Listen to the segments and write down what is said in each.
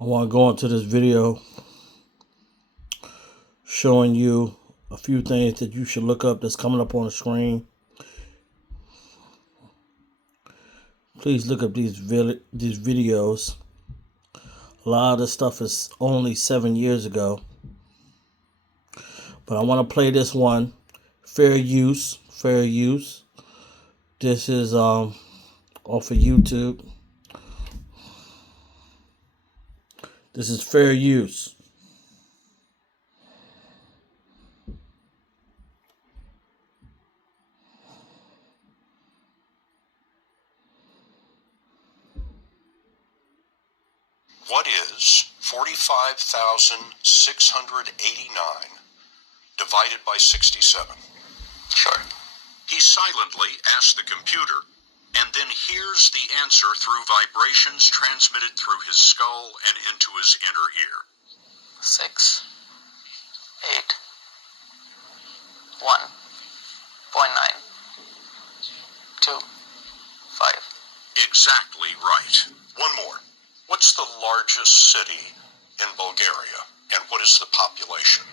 I want to go into this video showing you a few things that you should look up that's coming up on the screen. Please look up these videos. A lot of this stuff is only 7 years ago. But I want to play this one. Fair use. This is off of YouTube. This is fair use. What is 45,689 divided by 67? Sure. He silently asks the computer and then hears the answer through vibrations transmitted through his skull and into his inner ear. 6, 8, 1.9, 2, 5. Exactly right. One more. What's the largest city in Bulgaria, and what is the population?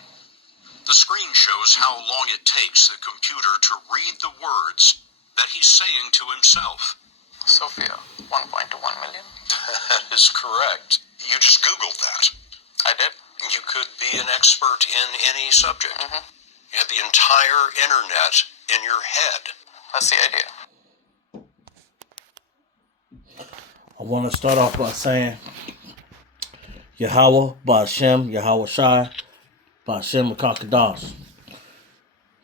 The screen shows how long it takes the computer to read the words that he's saying to himself. Sofia, 1.21 million. That is correct. You just Googled that. I did. You could be an expert in any subject. You have the entire internet in your head. That's the idea. I want to start off by saying Yahweh, Ba'Shem, Yahweh Shai, Ba'Shem Kakadash.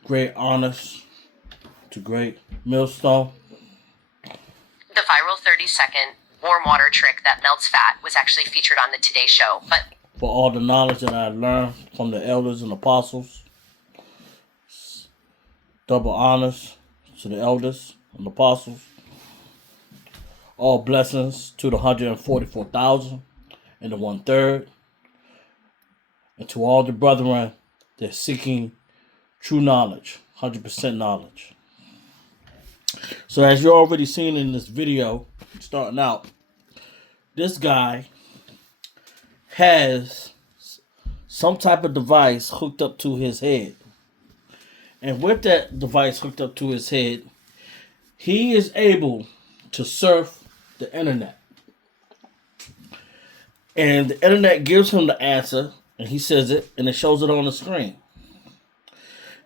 Great honors to great millstone. The viral 30-second warm water trick that melts fat was actually featured on the Today Show, but For all the knowledge that I learned from the elders and apostles, double honors to the elders and apostles. All blessings to the 144,000 and the 1/3. And to all the brethren that are seeking true knowledge, 100% knowledge. So as you're already seen in this video, starting out, this guy has some type of device hooked up to his head. And with that device hooked up to his head, he is able to surf the internet. And the internet gives him the answer, and he says it, and it shows it on the screen.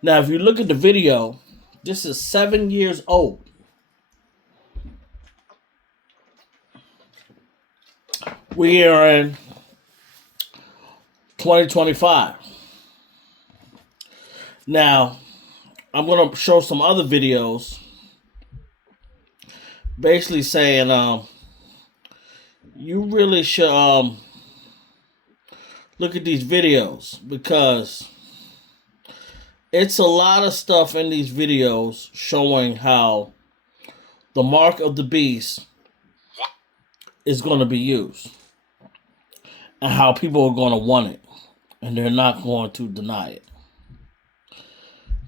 Now, if you look at the video, this is 7 years old. We are in 2025. Now, I'm going to show some other videos basically saying you really should look at these videos, because it's a lot of stuff in these videos showing how the mark of the beast is going to be used and how people are going to want it, and they're not going to deny it.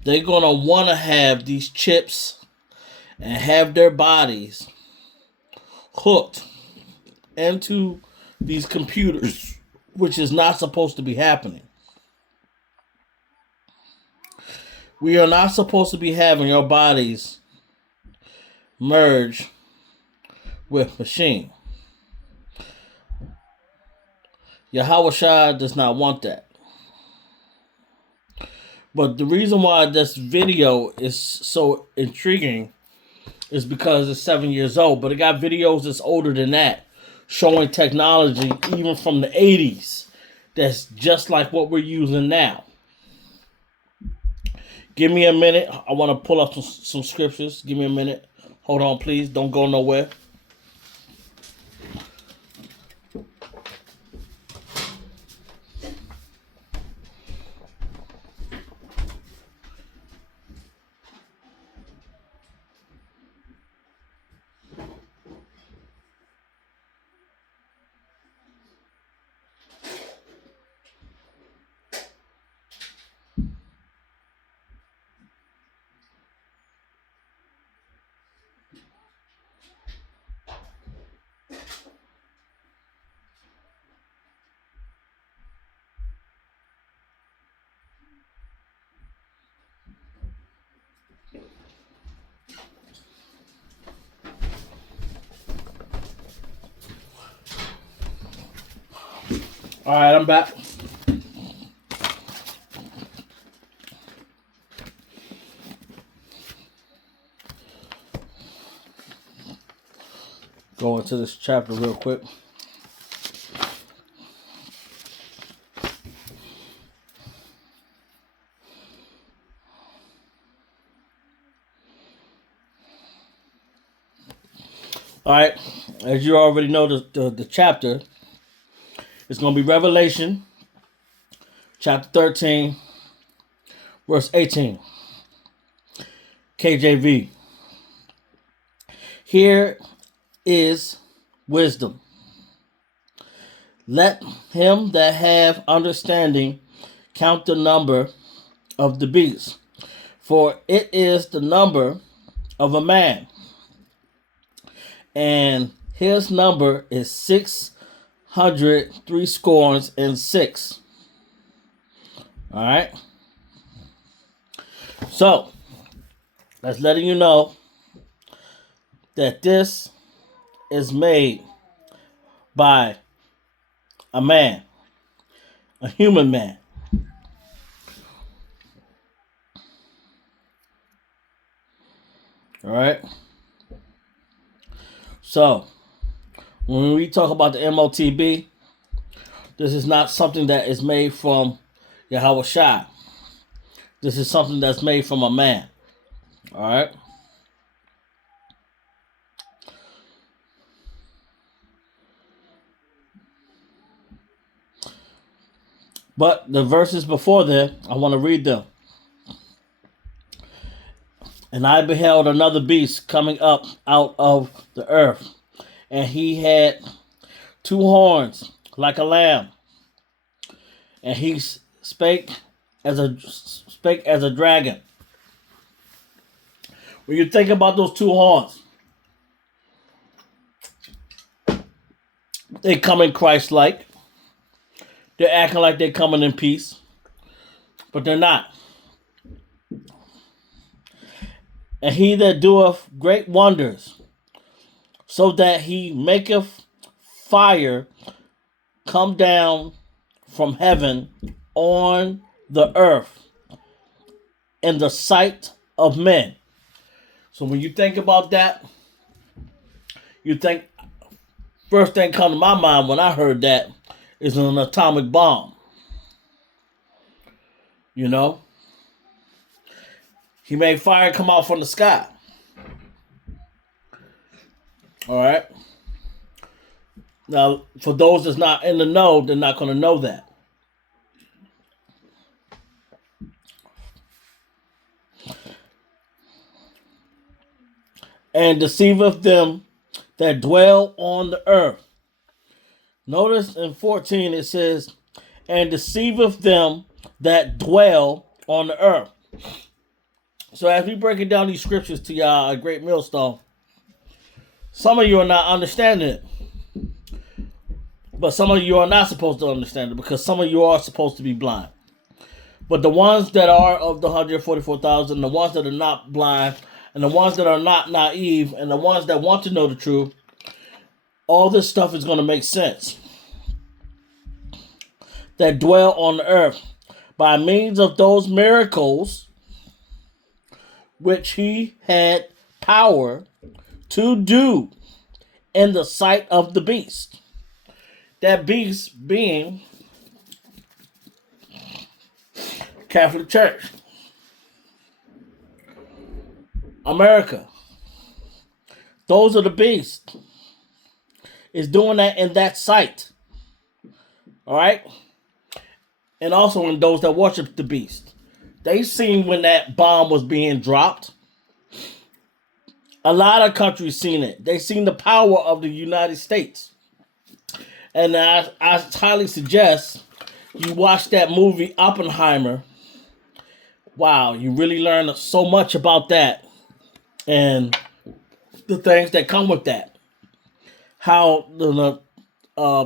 They're going to want to have these chips and have their bodies hooked into these computers, which is not supposed to be happening. We are not supposed to be having our bodies merge with machine. Yahweh Shai does not want that. But the reason why this video is so intriguing is because it's 7 years old, but it got videos that's older than that, showing technology even from the 80s that's just like what we're using now. Give me a minute. I want to pull up some scriptures. Give me a minute. Hold on, please. Don't go nowhere. All right, I'm back. Go into this chapter real quick. All right, as you already know, the chapter is going to be Revelation, chapter 13, verse 18, KJV. Here is wisdom. Let him that have understanding count the number of the beast, for it is the number of a man, and his number is 666. All right. So that's letting you know that this is made by a man, a human man. All right. So when we talk about the MOTB, this is not something that is made from Yahweh Shai. This is something that's made from a man. All right. But the verses before there, I want to read them. And I beheld another beast coming up out of the earth, and he had 2 horns like a lamb, and he spake as a dragon. When you think about those 2 horns, they come in Christ-like. They're acting like they're coming in peace, but they're not. And he that doeth great wonders, so that he maketh fire come down from heaven on the earth in the sight of men. So when you think about that, you think, first thing come to my mind when I heard that is an atomic bomb. You know? He made fire come out from the sky. All right? Now, for those that's not in the know, they're not going to know that. And deceiveth them that dwell on the earth. Notice in 14 it says, and deceiveth them that dwell on the earth. So as we breaking down these scriptures to y'all at Great Millstone, some of you are not understanding it. But some of you are not supposed to understand it because some of you are supposed to be blind. But the ones that are of the 144,000, the ones that are not blind, and the ones that are not naive, and the ones that want to know the truth, all this stuff is going to make sense. That dwell on the earth by means of those miracles which he had power to do in the sight of the beast. That beast being Catholic Church, America. Those are the beasts. Is doing that in that sight. All right? And also in those that worship the beast. They seen when that bomb was being dropped. A lot of countries seen it. They seen the power of the United States. And I highly suggest you watch that movie Oppenheimer. Wow, you really learn so much about that. And the things that come with that. How the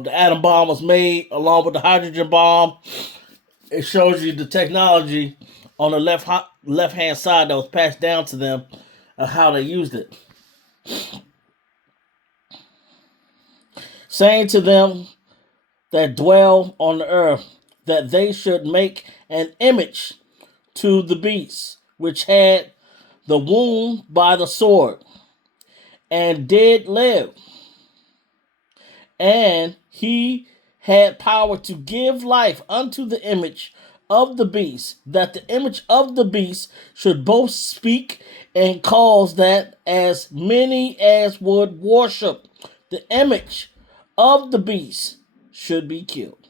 atom bomb was made along with the hydrogen bomb. It shows you the technology on the left-hand side that was passed down to them and how they used it. Saying to them that dwell on the earth, that they should make an image to the beast, which had the wound by the sword, and did live. And he had power to give life unto the image of the beast, that the image of the beast should both speak and cause that as many as would worship the image of the beast should be killed.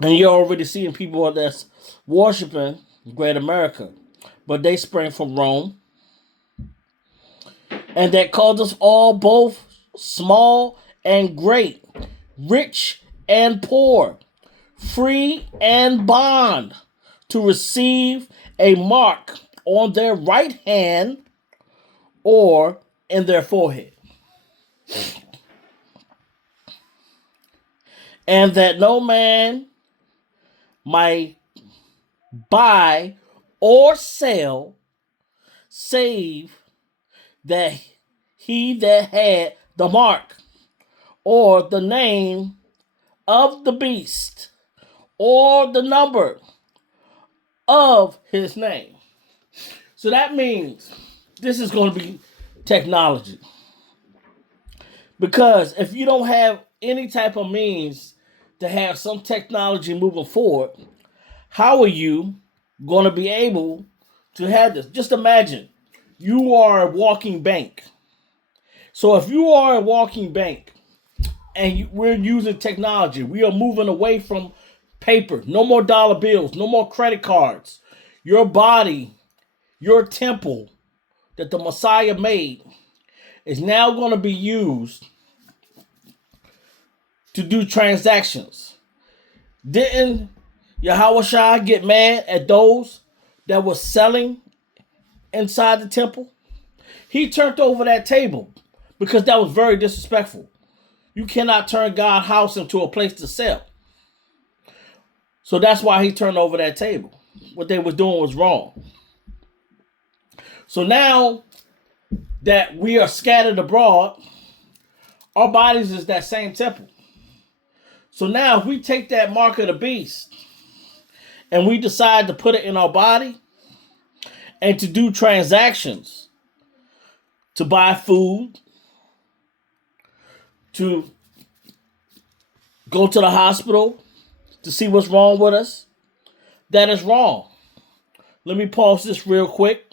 And you're already seeing people that's worshiping Great America, but they spring from Rome, and that called us all, both small and great, rich and poor, free and bond, to receive a mark on their right hand or in their forehead, and that no man might buy or sell save that he that had the mark or the name of the beast or the number of his name. So that means this is going to be technology. Because if you don't have any type of means to have some technology moving forward, how are you going to be able to have this? Just imagine you are a walking bank. So if you are a walking bank and we're using technology, we are moving away from paper, no more dollar bills, no more credit cards. Your body, your temple that the Messiah made is now going to be used to do transactions. Didn't Yahushua get mad at those that were selling inside the temple? He turned over that table because that was very disrespectful. You cannot turn God's house into a place to sell. So that's why he turned over that table. What they were doing was wrong. So now that we are scattered abroad, our bodies is that same temple. So now if we take that mark of the beast and we decide to put it in our body and to do transactions, to buy food, to go to the hospital to see what's wrong with us, that is wrong. Let me pause this real quick.